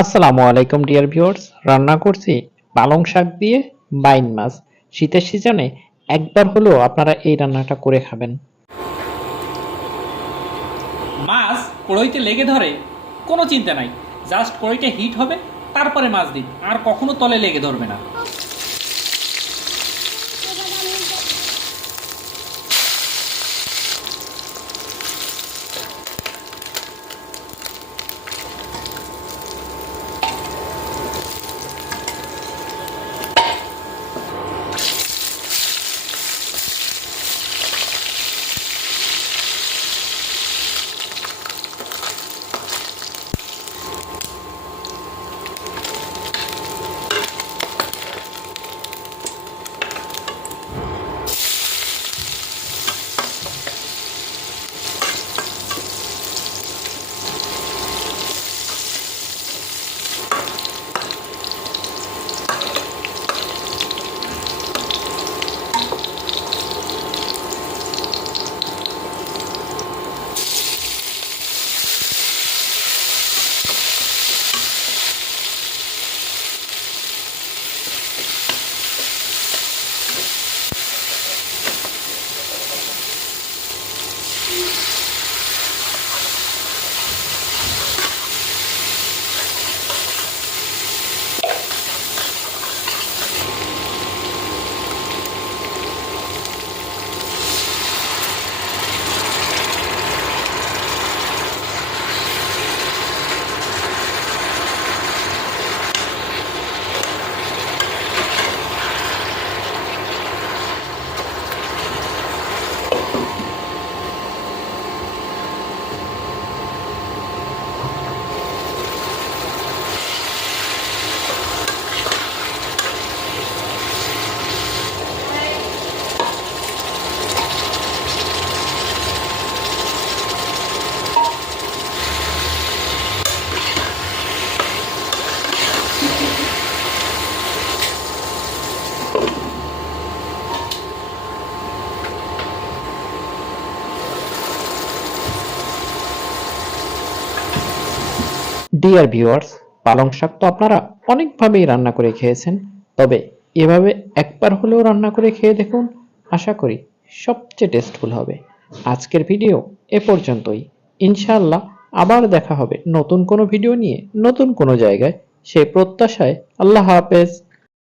আসসালামু আলাইকুম dear viewers, রান্না করছি পালং শাক দিয়ে বাইন মাছ। শীতের সিজনে একবার হলেও আপনারা এই রান্নাটা করে খাবেন। মাছ কড়ইতে লেগে ধরে কোনো চিন্তা নাই, জাস্ট কড়ইটা হিট হবে, তারপরে মাছ দিন, আর কখনো তলে লেগে ধরবে না। ডিয়ার ভিউয়ার্স, পালং শাক তো আপনারা অনেকভাবেই রান্না করে খেয়েছেন, তবে এভাবে একবার হলেও রান্না করে খেয়ে দেখুন। আশা করি সবচেয়ে টেস্টফুল হবে। আজকের ভিডিও এ পর্যন্তই। ইনশাআল্লাহ আবার দেখা হবে নতুন কোনো ভিডিও নিয়ে, নতুন কোনো জায়গায়। সেই প্রত্যাশায় আল্লাহ হাফেজ।